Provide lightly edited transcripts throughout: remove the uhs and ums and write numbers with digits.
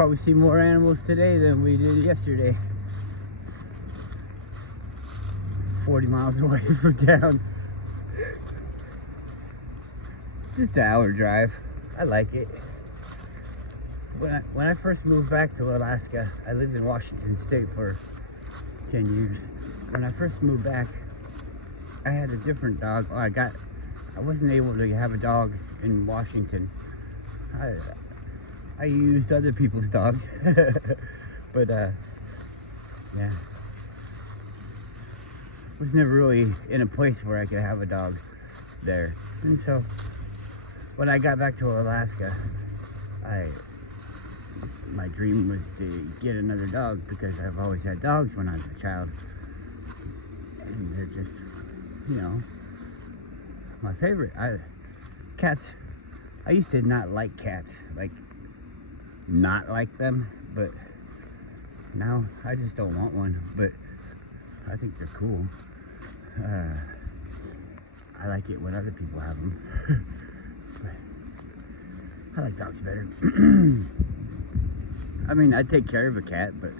probably see more animals today than we did yesterday. 40 miles away from town. Just an hour drive. I like it. When I first moved back to Alaska, I lived in Washington State for 10 years. When I first moved back, I had a different dog. I wasn't able to have a dog in Washington. I used other people's dogs. But yeah. Was never really in a place where I could have a dog there. And so when I got back to Alaska, my dream was to get another dog because I've always had dogs when I was a child. And they're just, you know, my favorite. Cats, I used to not like cats, not like them, but now I just don't want one, but I think they're cool. I like it when other people have them. I like dogs better. I mean, I'd take care of a cat, but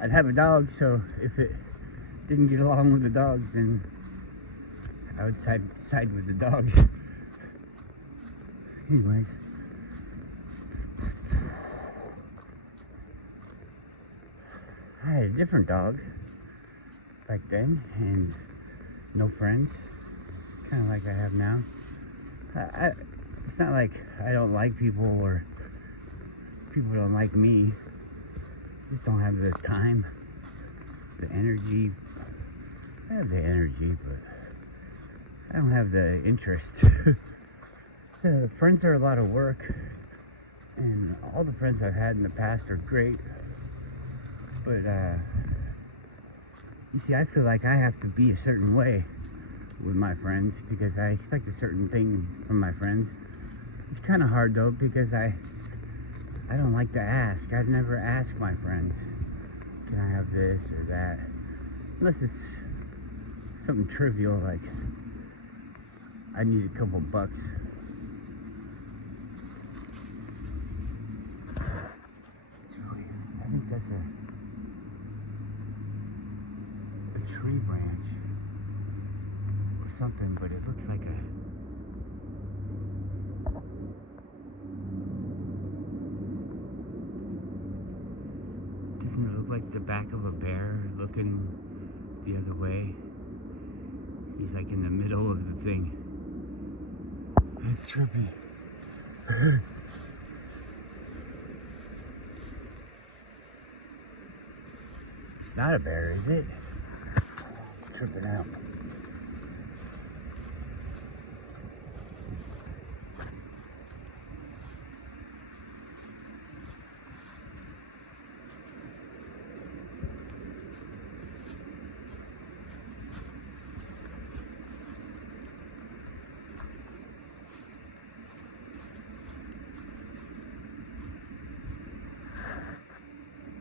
I'd have a dog, so if it didn't get along with the dogs, then I would side with the dogs. Anyways. I had a different dog back then, and no friends, kind of like I have now. It's not like I don't like people or people don't like me. I just don't have the time, the energy. I have the energy, but I don't have the interest. Friends are a lot of work, and all the friends I've had in the past are great. But, you see, I feel like I have to be a certain way with my friends because I expect a certain thing from my friends. It's kind of hard, though, because I don't like to ask. I'd never ask my friends, can I have this or that? Unless it's something trivial, like I need a couple bucks. It's really, I think that's a tree branch or something, but it looks like doesn't it look like the back of a bear looking the other way? He's like in the middle of the thing. It's trippy. It's not a bear, is it? Tripping out.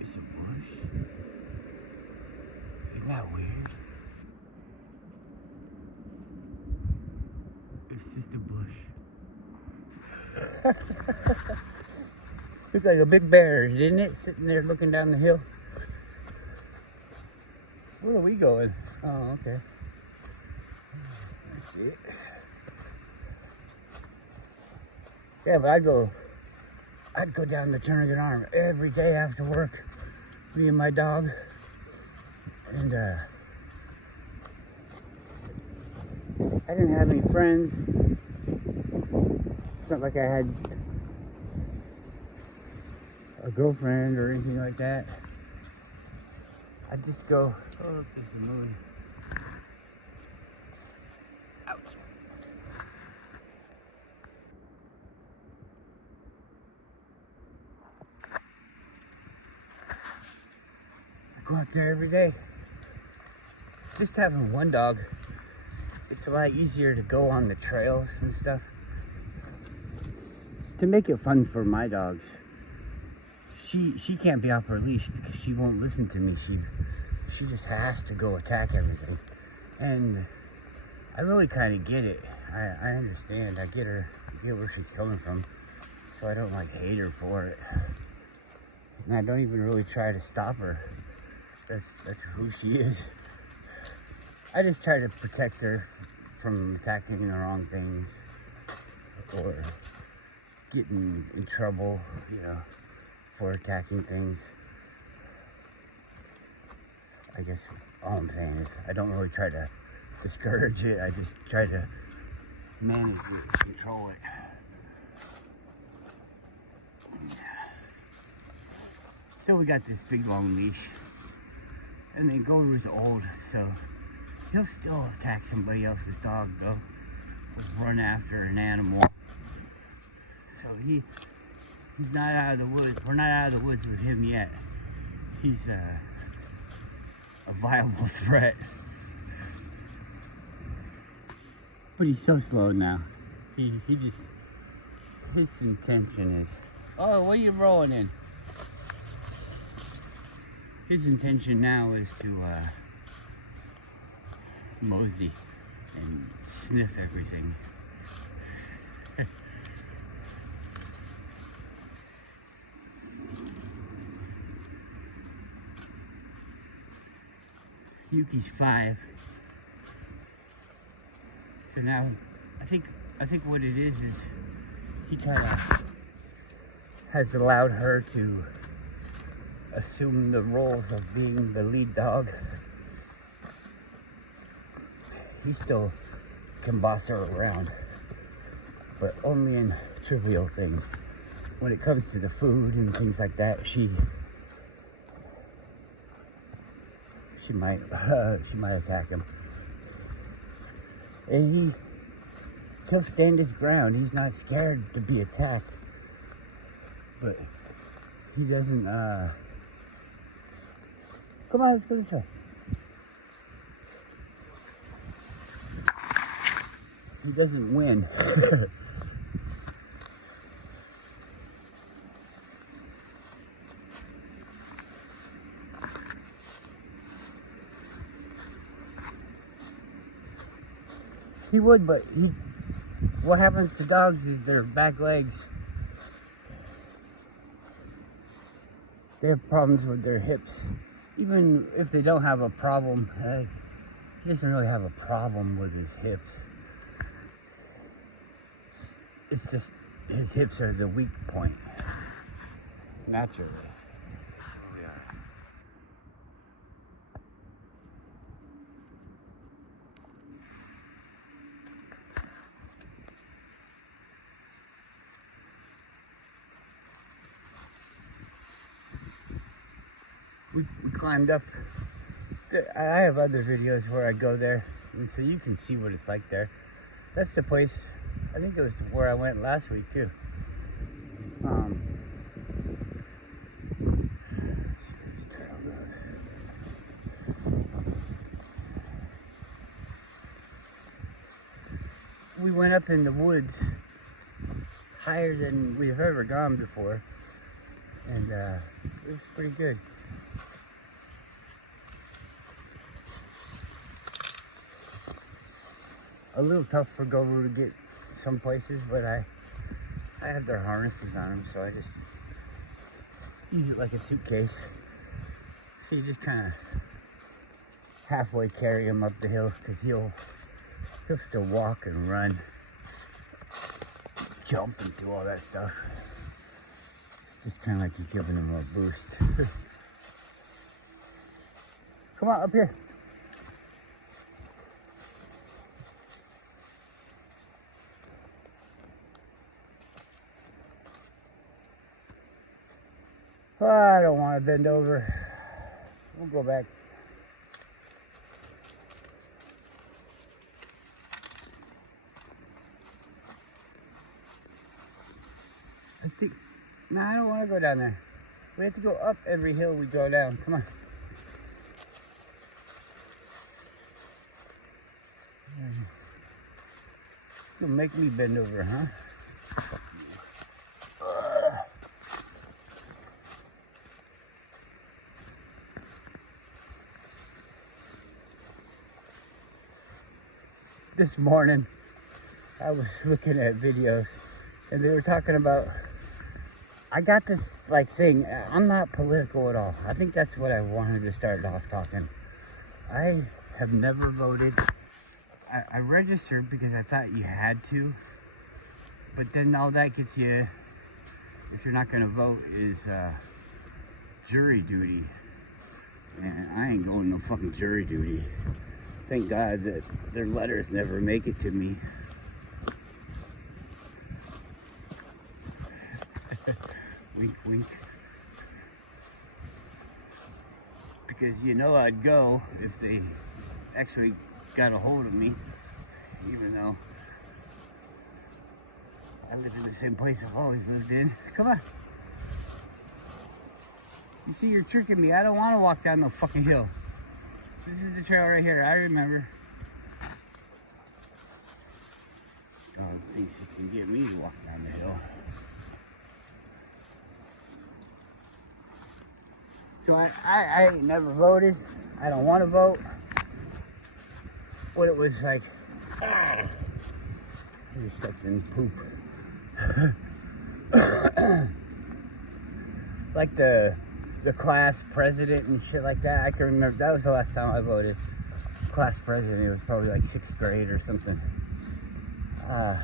Is it bush? Isn't that weird? Looked like a big bear, didn't it? Sitting there looking down the hill. Where are we going? Oh, okay. I see it. Yeah, but I'd go down the Tourniquet Arm every day after work. Me and my dog. And I didn't have any friends. It's not like I had a girlfriend or anything like that. I'd just go, oh, look, there's the moon. Ouch. I go out there every day. Just having one dog, it's a lot easier to go on the trails and stuff. To make it fun for my dogs. She can't be off her leash because she won't listen to me. She just has to go attack everything. And I really kind of get it. I understand. I get her get where she's coming from, so I don't like hate her for it. And I don't even really try to stop her. That's who she is. I just try to protect her from attacking the wrong things or getting in trouble, you know, for attacking things. I guess all I'm saying is I don't really try to discourage it. I just try to manage it, control it. So we got this big long leash, and then Goru's old, so he'll still attack somebody else's dog though, run after an animal. So he's not out of the woods. We're not out of the woods with him yet. He's a viable threat. But he's so slow now. He just, his intention is, oh, what are you rolling in? His intention now is to mosey and sniff everything. Yuki's 5. So now, I think what it is he kind of has allowed her to assume the roles of being the lead dog. He still can boss her around, but only in trivial things. When it comes to the food and things like that, she might attack him. And he'll stand his ground. He's not scared to be attacked, but he doesn't. Come on, let's go this way. He doesn't win. He would, but what happens to dogs is their back legs. They have problems with their hips. Even if they don't have a problem, he doesn't really have a problem with his hips. It's just his hips are the weak point, naturally. We climbed up. I have other videos where I go there, and so you can see what it's like there. That's the place, I think it was where I went last week too. We went up in the woods higher than we've ever gone before, and it was pretty good. A little tough for Goru to get some places, but I have their harnesses on him, so I just use it like a suitcase. So you just kind of halfway carry him up the hill, because he'll still walk and run, jump and do all that stuff. It's just kind of like you're giving him a boost. Come on, up here. Oh, I don't want to bend over. We'll go back. No, I don't want to go down there. We have to go up every hill we go down. Come on. You'll make me bend over, huh? This morning, I was looking at videos and they were talking about, I got this like thing. I'm not political at all. I think that's what I wanted to start off talking. I have never voted. I registered because I thought you had to, but then all that gets you, if you're not gonna vote, is jury duty. And I ain't going no fucking jury duty. Thank God that their letters never make it to me. Wink, wink. Because you know I'd go if they actually got a hold of me, even though I live in the same place I've always lived in. Come on. You see, you're tricking me. I don't want to walk down no fucking hill. This is the trail right here. I remember. Dog thinks he can get me to walk down the hill. So I ain't never voted. I don't want to vote. What it was like, I just stepped in poop. Like the class president and shit like that. I can remember, that was the last time I voted. Class president, it was probably like 6th grade or something. I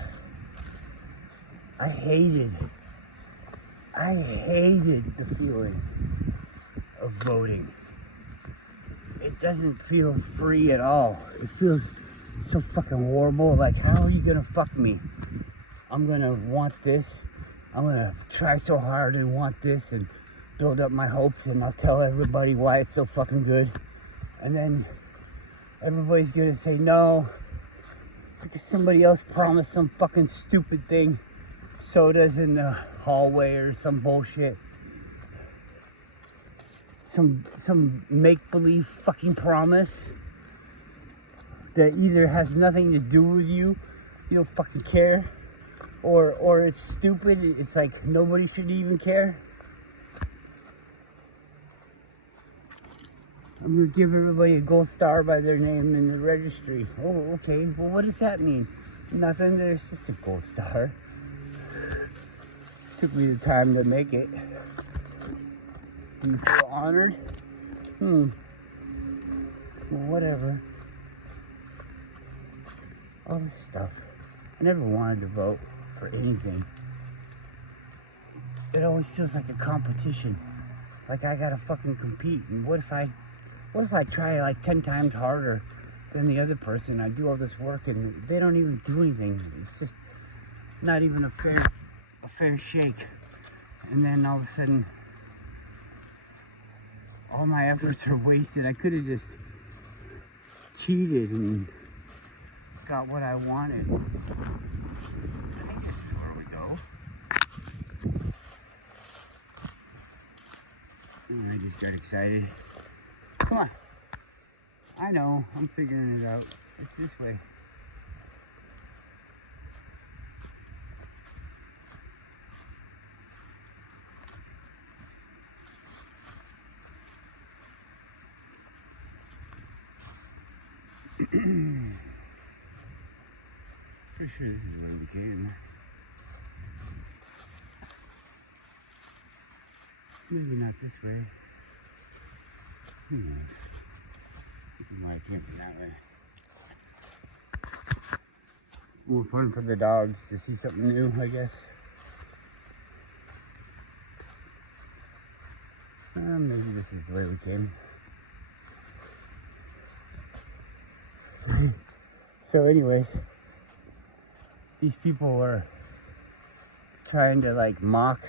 hated the feeling of voting. It doesn't feel free at all. It feels so fucking horrible. Like, how are you gonna fuck me? I'm gonna want this. I'm gonna try so hard and want this and build up my hopes, and I'll tell everybody why it's so fucking good. And then everybody's gonna say no because somebody else promised some fucking stupid thing. Sodas in the hallway or some bullshit. Some make-believe fucking promise that either has nothing to do with you, you don't fucking care, or it's stupid, it's like nobody should even care. I'm gonna give everybody a gold star by their name in the registry. Oh, okay, well what does that mean? Nothing, there's just a gold star. Took me the time to make it. You feel honored? Well, whatever. All this stuff. I never wanted to vote for anything. It always feels like a competition. Like I gotta fucking compete. And what if I try like 10 times harder than the other person? I do all this work and they don't even do anything. It's just not even a fair shake. And then all of a sudden, all my efforts are wasted. I could have just cheated and got what I wanted. I think this is where we go. Oh, I just got excited. Come on. I know, I'm figuring it out. It's this way. Pretty sure this is where we came. Maybe not this way. Who knows? This is why I came from that way. It's more fun for the dogs to see something new, I guess. Maybe this is where we came. So anyways, these people were trying to like mock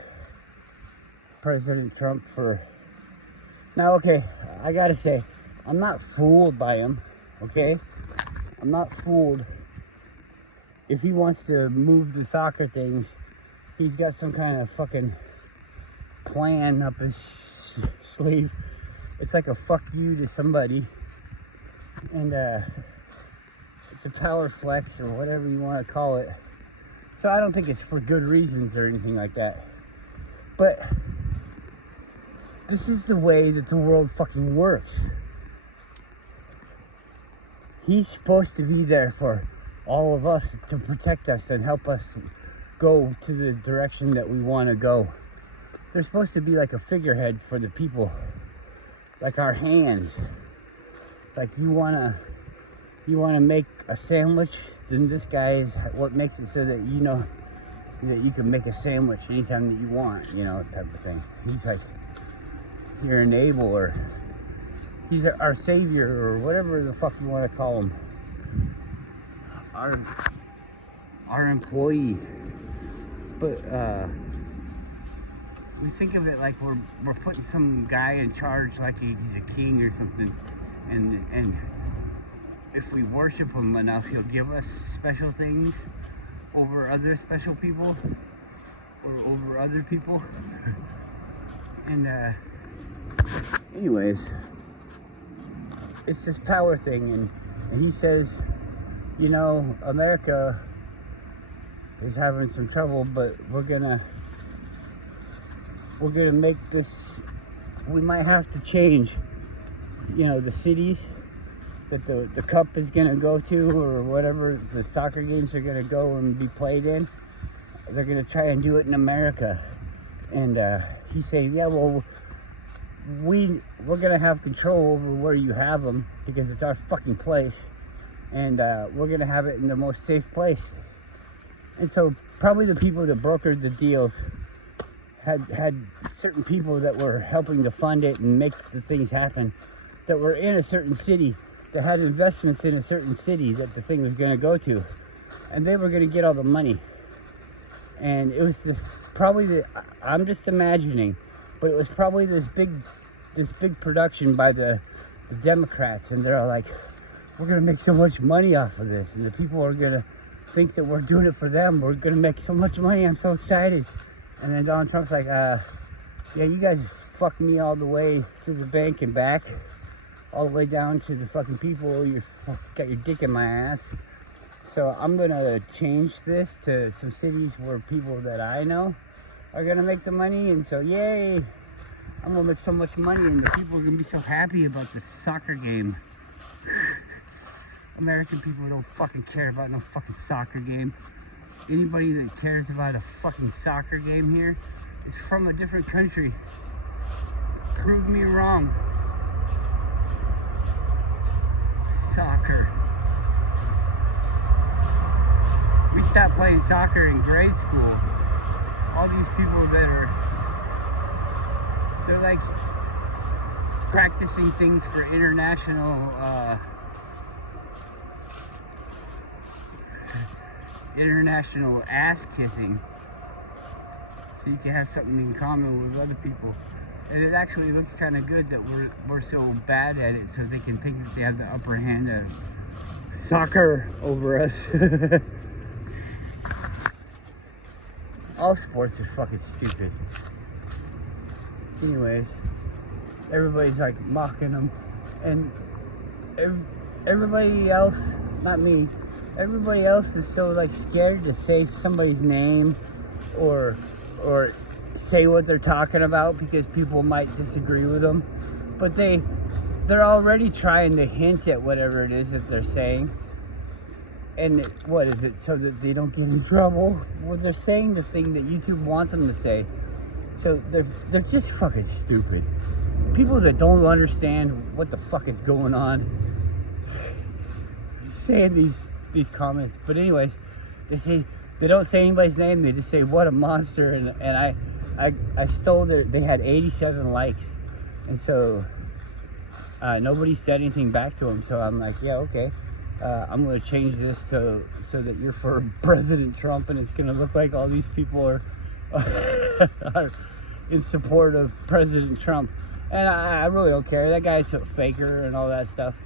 President Trump for... Now, okay, I gotta say, I'm not fooled by him, okay? I'm not fooled. If he wants to move the soccer things, he's got some kind of fucking plan up his sleeve. It's like a fuck you to somebody. And it's a power flex or whatever you want to call it. So I don't think it's for good reasons or anything like that. But this is the way that the world fucking works. He's supposed to be there for all of us, to protect us and help us go to the direction that we want to go. They're supposed to be like a figurehead for the people, like our hands. Like you wanna make a sandwich, then this guy is what makes it so that you know that you can make a sandwich anytime that you want, you know, type of thing. He's like your enabler. He's our savior, or whatever the fuck you want to call him. Our employee. But we think of it like we're putting some guy in charge, like he's a king or something, and if we worship him enough, he'll give us special things over other special people, or over other people. And anyways, it's this power thing, and he says, you know, America is having some trouble, but we're gonna make this, we might have to change, you know, the cities that the cup is gonna go to, or whatever the soccer games are gonna go and be played in. They're gonna try and do it in America. And he's saying, yeah, well, we're gonna have control over where you have them, because it's our fucking place, and we're gonna have it in the most safe place. And so probably the people that brokered the deals had certain people that were helping to fund it and make the things happen, that were in a certain city, that had investments in a certain city that the thing was going to go to, and they were going to get all the money. And it was this, probably I'm just imagining, but it was probably this big production by the Democrats, and they're all like, we're going to make so much money off of this, and the people are going to think that we're doing it for them. We're going to make so much money. I'm so excited. And then Donald Trump's like, yeah, you guys fucked me all the way to the bank and back, all the way down to the fucking people. You got your dick in my ass. So I'm going to change this to some cities where people that I know are going to make the money. And so, yay, I'm going to make so much money, and the people are going to be so happy about the soccer game. American people don't fucking care about no fucking soccer game. Anybody that cares about a fucking soccer game here is from a different country. Prove me wrong. Soccer. We stopped playing soccer in grade school. All these people that they're like practicing things for international ass kissing, so you can have something in common with other people. And it actually looks kind of good that we're so bad at it, so they can think that they have the upper hand of soccer over us. All sports are fucking stupid. Anyways, everybody's like mocking them, and everybody else, not me, everybody else is so like scared to say somebody's name or say what they're talking about, because people might disagree with them. But they're already trying to hint at whatever it is that they're saying. And what is it? So that they don't get in trouble? Well, they're saying the thing that YouTube wants them to say. So they're just fucking stupid. People that don't understand what the fuck is going on saying these comments. But anyways, they don't say anybody's name. They just say, what a monster. And I stole they had 87 likes, and so nobody said anything back to them. So I'm like, yeah, okay, I'm going to change this so that you're for President Trump, and it's going to look like all these people are in support of President Trump. And I really don't care. That guy's a faker and all that stuff.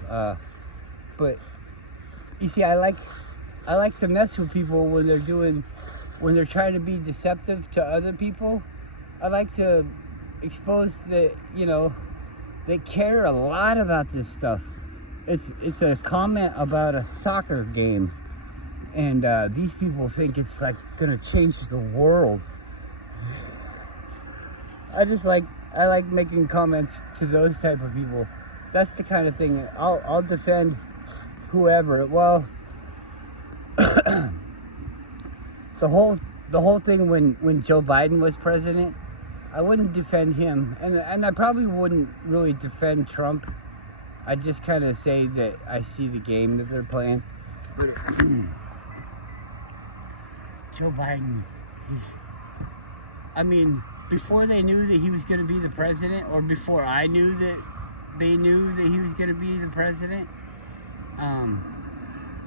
But you see, I like to mess with people when they're trying to be deceptive to other people. I like to expose that, you know, they care a lot about this stuff. It's a comment about a soccer game, and these people think it's like gonna change the world. I like making comments to those type of people. That's the kind of thing. I'll defend whoever. Well, the the whole thing when Joe Biden was president, I wouldn't defend him, and I probably wouldn't really defend Trump. I'd just kind of say that I see the game that they're playing. But Joe Biden, I mean, before they knew that he was going to be the president, or before I knew that they knew that he was going to be the president,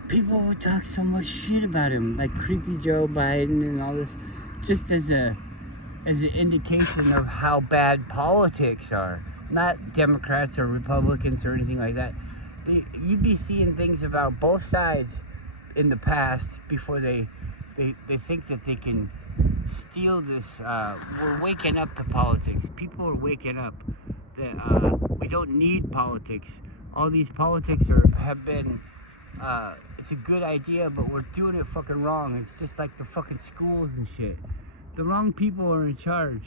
people would talk so much shit about him, like creepy Joe Biden and all this, just as an indication of how bad politics are. Not Democrats or Republicans or anything like that. You'd be seeing things about both sides in the past before they think that they can steal this. We're waking up to politics. People are waking up that we don't need politics. All these politics have been, it's a good idea, but we're doing it fucking wrong. It's just like the fucking schools and shit. The wrong people are in charge.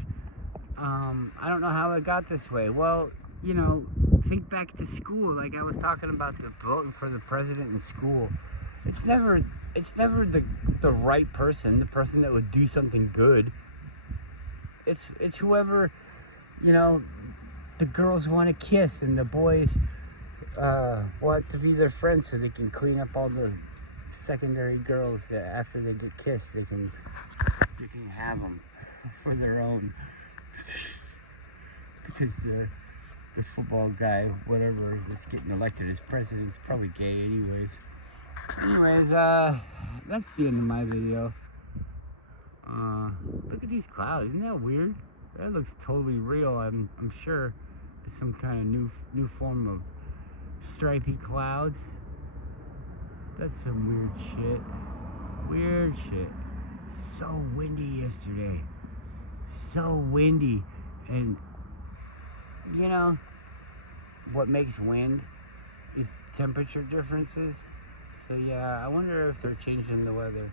I don't know how it got this way. Well, you know, think back to school. Like I was talking about the voting for the president in school. It's never the right person, the person that would do something good. It's whoever, you know, the girls want to kiss and the boys want to be their friends so they can clean up all the secondary girls that after they get kissed they can have them for their own. Because the football guy, whatever, that's getting elected as president is probably gay anyways. That's the end of my video. Look at these clouds. Isn't that weird? That looks totally real. I'm sure it's some kind of new form of stripy clouds. That's some weird shit. Weird shit. So windy yesterday. So windy. And you know what makes wind is temperature differences. So yeah, I wonder if they're changing the weather.